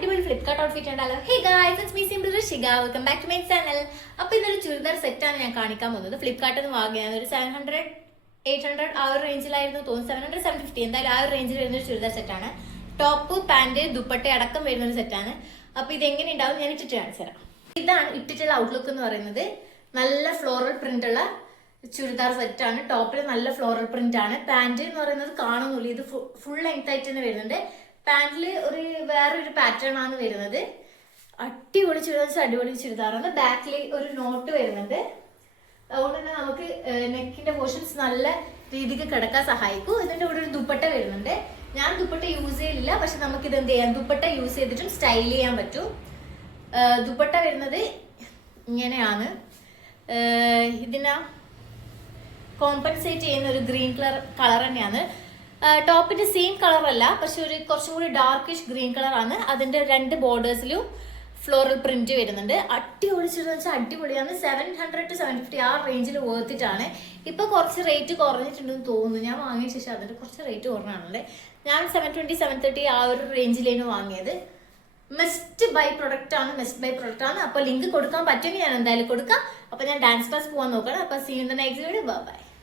അടിപൊളി ഫ്ലിപ്കാർട്ട് ഔട്ട്ഫിറ്റ് ഉണ്ടല്ലോ. Hey guys, it's me simple Rishika. Welcome back to my channel. അപ്പോൾ ഇതൊരു ചുരിദാർ സെറ്റാണ് ഞാൻ കാണിക്കാൻ പോകുന്നത്. ഫ്ലിപ്കാർട്ടിൽ നിന്ന് വാങ്ങിയാണ്. ഒരു 700 800 ആ ഒരു റേഞ്ചിലായിരുന്നു തോന്നുന്നു. 700 750 എന്തായാലും ആ ഒരു റേഞ്ചിൽ വരുന്ന ഒരു ചുരിദാർ സെറ്റാണ്. ടോപ്പ്, പാന്റ്, ദുപ്പട്ട അടക്കം വരുന്ന ഒരു സെറ്റാണ്. അപ്പോൾ ഇത് എങ്ങനെ ഉണ്ടാവും ഞാൻ ഇട്ടിട്ട് കാണിച്ചു തരാം. ഇതാണ് ഇട്ടിട്ടുള്ള ഔട്ട്ലുക്ക് എന്ന് പറയുന്നത്. നല്ല ഫ്ലോറൽ പ്രിന്റ് ഉള്ള ചുരിദാർ സെറ്റാണ്. ടോപ്പിൽ നല്ല ഫ്ലോറൽ പ്രിന്റ് ആണ്. പാന്റ് എന്ന് പറയുന്നത് കാണുന്നില്ല, ഇത് ഫുൾ ലെങ്ത് ആയിട്ട് തന്നെ വരുന്നുണ്ട്. പാന്റിൽ വേറൊരു പാറ്റേൺ ആണ് വരുന്നത്. അടിപൊളി ചുരിദാർ, അടിപൊളി ചുരിദാറാണ്. ബാക്കിൽ ഒരു നോട്ട് വരുന്നുണ്ട്. അതുകൊണ്ട് തന്നെ നമുക്ക് നെക്കിന്റെ പോർഷൻസ് നല്ല രീതിക്ക് കിടക്കാൻ സഹായിക്കും. ഇതിന്റെ കൂടെ ഒരു ദുപ്പട്ട വരുന്നുണ്ട്. ഞാൻ ദുപ്പട്ട യൂസ് ചെയ്യലില്ല, പക്ഷെ നമുക്ക് ഇത് എന്ത് ചെയ്യാം, ദുപ്പട്ട യൂസ് ചെയ്തിട്ടും സ്റ്റൈൽ ചെയ്യാൻ പറ്റും. ദുപ്പട്ട വരുന്നത് ഇങ്ങനെയാണ്. ഇതിനെ കോമ്പൻസേറ്റ് ചെയ്യുന്ന ഒരു ഗ്രീൻ കളർ തന്നെയാണ്. ടോപ്പിന്റെ സെയിം കളർ അല്ല, പക്ഷെ ഒരു കുറച്ചും കൂടി ഡാർക്കിഷ് ഗ്രീൻ കളർ ആണ്. അതിന്റെ രണ്ട് ബോർഡേഴ്സിലും ഫ്ലോറൽ പ്രിന്റ് വരുന്നുണ്ട്. അടിപൊളി ചുരിദാർ വെച്ചാൽ അടിപൊളിയാണ്. 700 to 750 ആ റേഞ്ചിൽ വേർത്തിട്ടാണ്. ഇപ്പൊ കുറച്ച് റേറ്റ് കുറഞ്ഞിട്ടുണ്ടെന്ന് തോന്നുന്നു. ഞാൻ വാങ്ങിയ ശേഷം അതിന്റെ കുറച്ച് റേറ്റ് കുറഞ്ഞാണല്ലേ. ഞാൻ 720 730 ആ ഒരു റേഞ്ചിലേന് വാങ്ങിയത്. മസ്റ്റ് ബൈ പ്രൊഡക്റ്റ് ആണ്. അപ്പൊ ലിങ്ക് കൊടുക്കാൻ പറ്റുമെങ്കിൽ ഞാൻ എന്തായാലും കൊടുക്കാം. അപ്പൊ ഞാൻ ഡാൻസ് ക്ലാസ് പോകാൻ നോക്കണം. അപ്പൊ see in the next video. By.